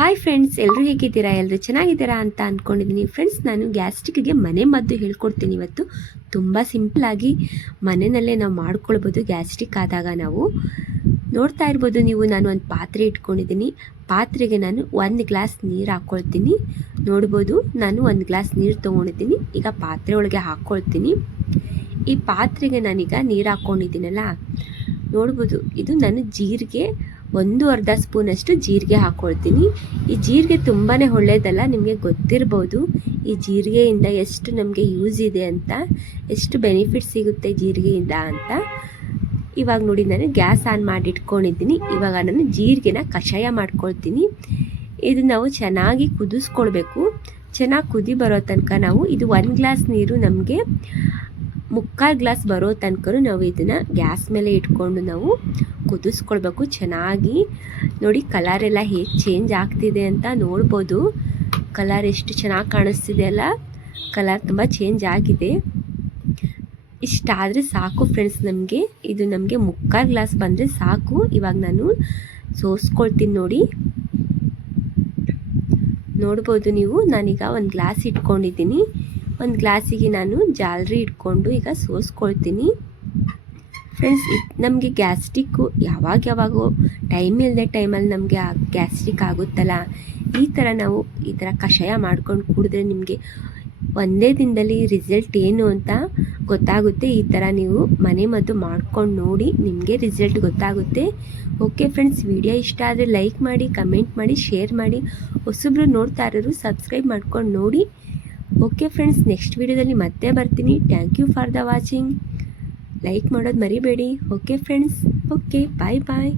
Hi friends, ಎಲ್ಲರೂ ಹೇಗಿದ್ದೀರಾ? ಎಲ್ಲರೂ ಚೆನ್ನಾಗಿದ್ದೀರಾ ಅಂತ ಅಂದ್ಕೊಂಡಿದ್ದೀನಿ. ಫ್ರೆಂಡ್ಸ್, ನಾನು ಗ್ಯಾಸ್ಟ್ರಿಕ್ಗೆ ಮನೆ ಮದ್ದು ಹೇಳ್ಕೊಡ್ತೀನಿ ಇವತ್ತು. ತುಂಬ ಸಿಂಪಲಾಗಿ ಮನೆಯಲ್ಲೇ ನಾವು ಮಾಡ್ಕೊಳ್ಬೋದು. ಗ್ಯಾಸ್ಟ್ರಿಕ್ ಆದಾಗ ನಾವು ನೋಡ್ತಾ ಇರ್ಬೋದು ನೀವು, ನಾನು ಒಂದು ಪಾತ್ರೆ ಇಟ್ಕೊಂಡಿದ್ದೀನಿ. ಪಾತ್ರೆಗೆ ನಾನು 1 ಗ್ಲಾಸ್ ನೀರು ಹಾಕ್ಕೊಳ್ತೀನಿ. ನೋಡ್ಬೋದು, ನಾನು 1 ಗ್ಲಾಸ್ ನೀರು ತೊಗೊಂಡಿದ್ದೀನಿ. ಈಗ ಪಾತ್ರೆ ಒಳಗೆ ಹಾಕ್ಕೊಳ್ತೀನಿ. ಈ ಪಾತ್ರೆಗೆ ನಾನೀಗ ನೀರು ಹಾಕ್ಕೊಂಡಿದ್ದೀನಲ್ಲ, ನೋಡ್ಬೋದು, ಇದು ನಾನು ಜೀರಿಗೆ 1/2 ಸ್ಪೂನಷ್ಟು ಜೀರಿಗೆ ಹಾಕ್ಕೊಳ್ತೀನಿ. ಈ ಜೀರಿಗೆ ತುಂಬಾ ಒಳ್ಳೆಯದಲ್ಲ, ನಿಮಗೆ ಗೊತ್ತಿರ್ಬೋದು ಈ ಜೀರಿಗೆಯಿಂದ ಎಷ್ಟು ನಮಗೆ ಯೂಸ್ ಇದೆ ಅಂತ, ಎಷ್ಟು ಬೆನಿಫಿಟ್ ಸಿಗುತ್ತೆ ಜೀರಿಗೆಯಿಂದ ಅಂತ. ಇವಾಗ ನೋಡಿ, ನಾನು ಗ್ಯಾಸ್ ಆನ್ ಮಾಡಿ ಇಟ್ಕೊಂಡಿದ್ದೀನಿ. ಇವಾಗ ನಾನು ಜೀರಿಗೆನ ಕಷಾಯ ಮಾಡ್ಕೊಳ್ತೀನಿ. ಇದು ನಾವು ಚೆನ್ನಾಗಿ ಕುದಿಸ್ಕೊಳ್ಬೇಕು. ಚೆನ್ನಾಗಿ ಕುದಿ ಬರೋ ತನಕ ನಾವು, ಇದು 1 ಗ್ಲಾಸ್ ನೀರು ನಮಗೆ 3/4 ಗ್ಲಾಸ್ ಬರೋ ತನಕ ನಾವು ಇದನ್ನು ಗ್ಯಾಸ್ ಮೇಲೆ ಇಟ್ಕೊಂಡು ನಾವು ಕುದಿಸ್ಕೊಳ್ಬೇಕು ಚೆನ್ನಾಗಿ. ನೋಡಿ, ಕಲರ್ ಎಲ್ಲ ಹೇಗೆ ಚೇಂಜ್ ಆಗ್ತಿದೆ ಅಂತ ನೋಡ್ಬೋದು. ಕಲರ್ ಎಷ್ಟು ಚೆನ್ನಾಗಿ ಕಾಣಿಸ್ತಿದೆ ಅಲ್ಲ, ಕಲರ್ ತುಂಬ ಚೇಂಜ್ ಆಗಿದೆ. ಇಷ್ಟಾದರೆ ಸಾಕು ಫ್ರೆಂಡ್ಸ್, ಇದು ನಮಗೆ 3/4 ಗ್ಲಾಸ್ ಬಂದರೆ ಸಾಕು. ಇವಾಗ ನಾನು ಸೋಸ್ಕೊಳ್ತೀನಿ. ನೋಡ್ಬೋದು ನೀವು, ನಾನೀಗ 1 ಗ್ಲಾಸ್ ಇಟ್ಕೊಂಡಿದ್ದೀನಿ. 1 ಗ್ಲಾಸಿಗೆ ನಾನು ಜಾಲರಿ ಇಟ್ಕೊಂಡು ಈಗ ಸೋಸ್ಕೊಳ್ತೀನಿ. ಫ್ರೆಂಡ್ಸ್, ನಮಗೆ ಗ್ಯಾಸ್ಟ್ರಿಕ್ಕು ಯಾವಾಗೋ ಟೈಮ್ ಇಲ್ಲದೆ ಟೈಮಲ್ಲಿ ನಮಗೆ ಗ್ಯಾಸ್ಟ್ರಿಕ್ ಆಗುತ್ತಲ್ಲ, ಈ ಥರ ಕಷಾಯ ಮಾಡ್ಕೊಂಡು ಕುಡಿದ್ರೆ ನಿಮಗೆ ಒಂದೇ ದಿನದಲ್ಲಿ ರಿಸಲ್ಟ್ ಏನು ಅಂತ ಗೊತ್ತಾಗುತ್ತೆ. ಈ ಥರ ನೀವು ಮನೆ ಮದ್ದು ಮಾಡ್ಕೊಂಡು ನೋಡಿ, ನಿಮಗೆ ರಿಸಲ್ಟ್ ಗೊತ್ತಾಗುತ್ತೆ. ಓಕೆ ಫ್ರೆಂಡ್ಸ್, ವಿಡಿಯೋ ಇಷ್ಟ ಆದರೆ ಲೈಕ್ ಮಾಡಿ, ಕಮೆಂಟ್ ಮಾಡಿ, ಶೇರ್ ಮಾಡಿ. ಹೊಸಬ್ರು ನೋಡ್ತಾ ಇರೋರು ಸಬ್ಸ್ಕ್ರೈಬ್ ಮಾಡ್ಕೊಂಡು ನೋಡಿ. ಓಕೆ ಫ್ರೆಂಡ್ಸ್, ನೆಕ್ಸ್ಟ್ ವಿಡಿಯೋದಲ್ಲಿ ಮತ್ತೆ ಬರ್ತೀನಿ. Thank you for the watching. Like ಮಾಡೋದು ಮರಿಬೇಡಿ. ಓಕೆ ಫ್ರೆಂಡ್ಸ್, ಓಕೆ, ಬಾಯ್ ಬಾಯ್.